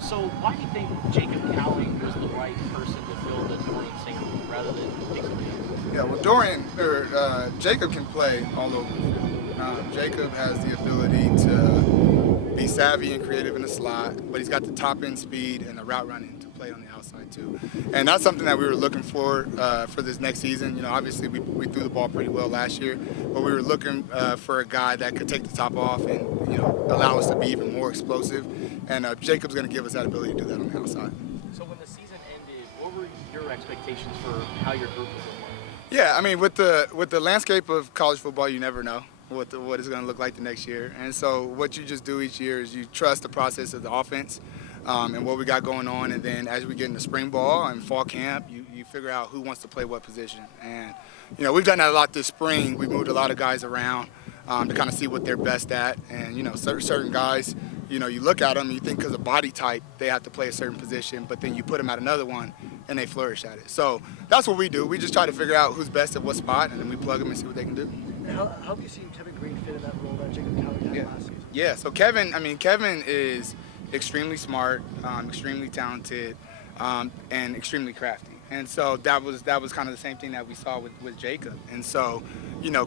So why do you think Jacob Cowling was the right person to fill the Dorian Singer role rather than pick somebody else? Yeah, well, Jacob can play all over the field. Jacob has the ability to be savvy and creative in the slot, but he's got the top end speed and the route running to play on the outside too. And that's something that we were looking for this next season. You know, obviously we threw the ball pretty well last year, but we were looking for a guy that could take the top off and allow us to be even more explosive. And Jacob's going to give us that ability to do that on the outside. So when the season ended, what were your expectations for how your group was going to play? Yeah, I mean, with the landscape of college football, you never know what it's going to look like the next year. And so what you just do each year is you trust the process of the offense and what we got going on. And then as we get into spring ball and fall camp, you figure out who wants to play what position. And, we've done that a lot this spring. We've moved a lot of guys around to kind of see what they're best at. And, certain guys, you look at them and you think because of body type, they have to play a certain position, but then you put them at another one and they flourish at it. So that's what we do. We just try to figure out who's best at what spot, and then we plug them and see what they can do. And how have you seen Kevin Green fit in that role that Jacob Cowling had last season? Yeah, so Kevin is extremely smart, extremely talented, and extremely crafty. And so that was kind of the same thing that we saw with Jacob. And so,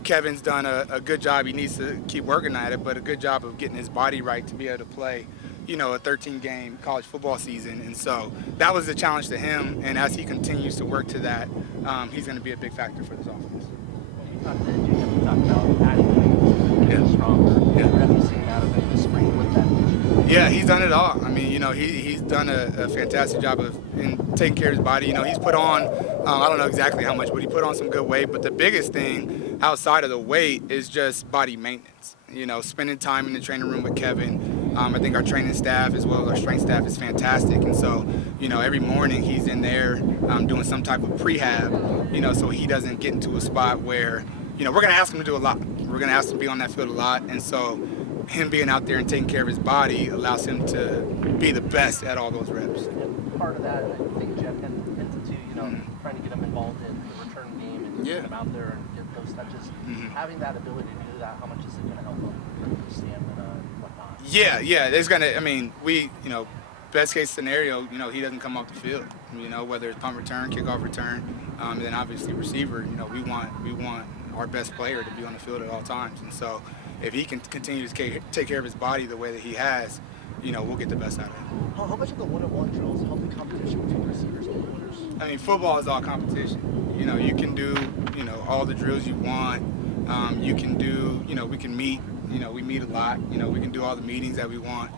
Kevin's done a good job. He needs to keep working at it, but a good job of getting his body right to be able to play, a 13-game college football season. And so that was the challenge to him. And as he continues to work to that, he's going to be a big factor for this offense. You talked about adding stronger. Yeah. Have you seen out of it this spring with that issue? Yeah, he's done it all. I mean, he's done a fantastic job in taking care of his body. He's put on, I don't know exactly how much, but he put on some good weight. But the biggest thing outside of the weight is just body maintenance. Spending time in the training room with Kevin. I think our training staff as well as our strength staff is fantastic. And so, every morning he's in there doing some type of prehab, so he doesn't get into a spot where, we're going to ask him to do a lot. We're going to ask him to be on that field a lot. And so him being out there and taking care of his body allows him to be the best at all those reps. And part of that, I think Jeff hinted to, trying to get him involved in the return game and get him out there and get those touches. Having that ability to do that, how much is it going to help him with stamina and whatnot? Yeah, there's going to, best case scenario, he doesn't come off the field, whether it's punt return, kickoff return, and then obviously receiver, we want our best player to be on the field at all times. And so if he can continue to take care of his body the way that he has, we'll get the best out of him. How much of the one-on-one drills help the competition between receivers and corners? I mean, football is all competition. You can do, all the drills you want. You can do, we can meet, we meet a lot. We can do all the meetings that we want.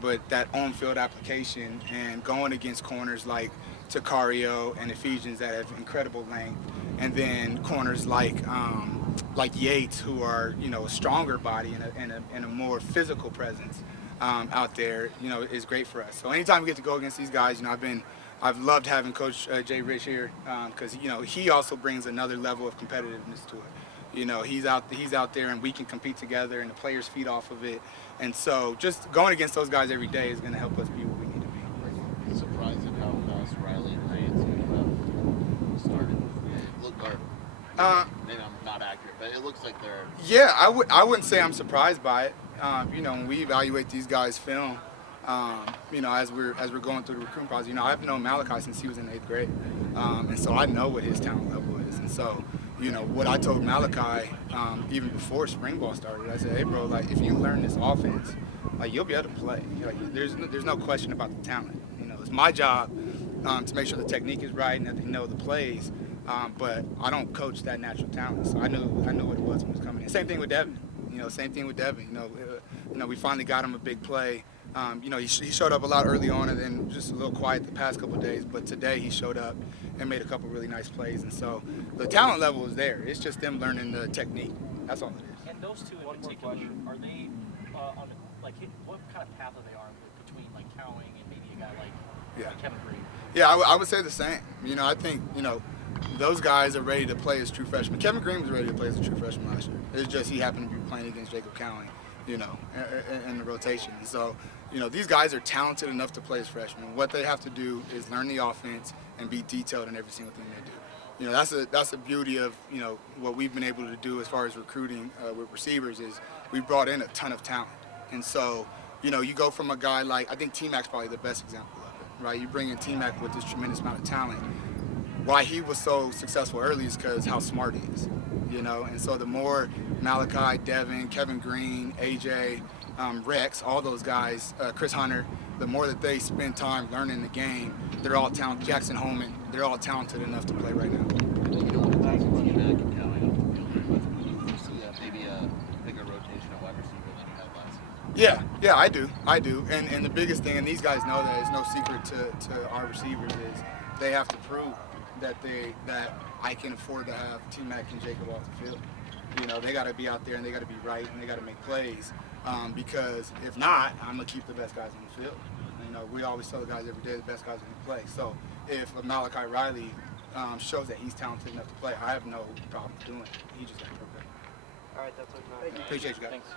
But that on-field application and going against corners like Takario and Ephesians that have incredible length, and then corners like Yates, who are a stronger body and a more physical presence out there, is great for us. So anytime we get to go against these guys, I've loved having Coach Jay Rich here because he also brings another level of competitiveness to it. He's out there and we can compete together and the players feed off of it. And so just going against those guys every day is going to help us be what we need to be. Surprised at how fast Riley and Yates started. Look, maybe I'm not accurate, but it looks like they're. Yeah, I wouldn't say I'm surprised by it. When we evaluate these guys' film, as we're going through the recruiting process, I've known Malachi since he was in 8th grade, and so I know what his talent level is. And so, what I told Malachi even before spring ball started, I said, hey, bro, if you learn this offense, you'll be able to play. There's no question about the talent. It's my job to make sure the technique is right and that they know the plays. But I don't coach that natural talent, so I know what it was when it was coming in. Same thing with Devin. We finally got him a big play. He showed up a lot early on and then just a little quiet the past couple of days. But today he showed up and made a couple really nice plays. And so the talent level is there. It's just them learning the technique. That's all it is. And those two in particular, are they on what kind of path are they on between Cowling and maybe a guy like Kevin Green? Yeah, I would say the same. I think those guys are ready to play as true freshmen. Kevin Green was ready to play as a true freshman last year. It's just he happened to be playing against Jacob Cowling, in the rotation. And so, these guys are talented enough to play as freshmen. What they have to do is learn the offense and be detailed in every single thing they do. That's the beauty of what we've been able to do as far as recruiting with receivers is we brought in a ton of talent. And so, you know, you go from a guy like, I think T-Mac's probably the best example of it, right? You bring in T-Mac with this tremendous amount of talent. Why he was so successful early is because how smart he is, you know? And so the more Malachi, Devin, Kevin Green, AJ, Rex, all those guys, Chris Hunter, the more that they spend time learning the game, they're all talented. Jackson Holman, they're all talented enough to play right now. You know, what that's T-Mac and Callie off the field with, do you see maybe a bigger rotation of wide receiver than you had last season? Yeah, I do. And the biggest thing, and these guys know that, it's no secret to our receivers, is they have to prove that I can afford to have T-Mac and Jacob off the field. You know, they got to be out there and they got to be right and they got to make plays, because if not, I'm gonna keep the best guys on the field. You know, we always tell the guys every day the best guys are gonna play. So if Malachi Riley shows that he's talented enough to play, I have no problem doing it. He just got to prove it. All right, that's what. Appreciate you guys. Thanks.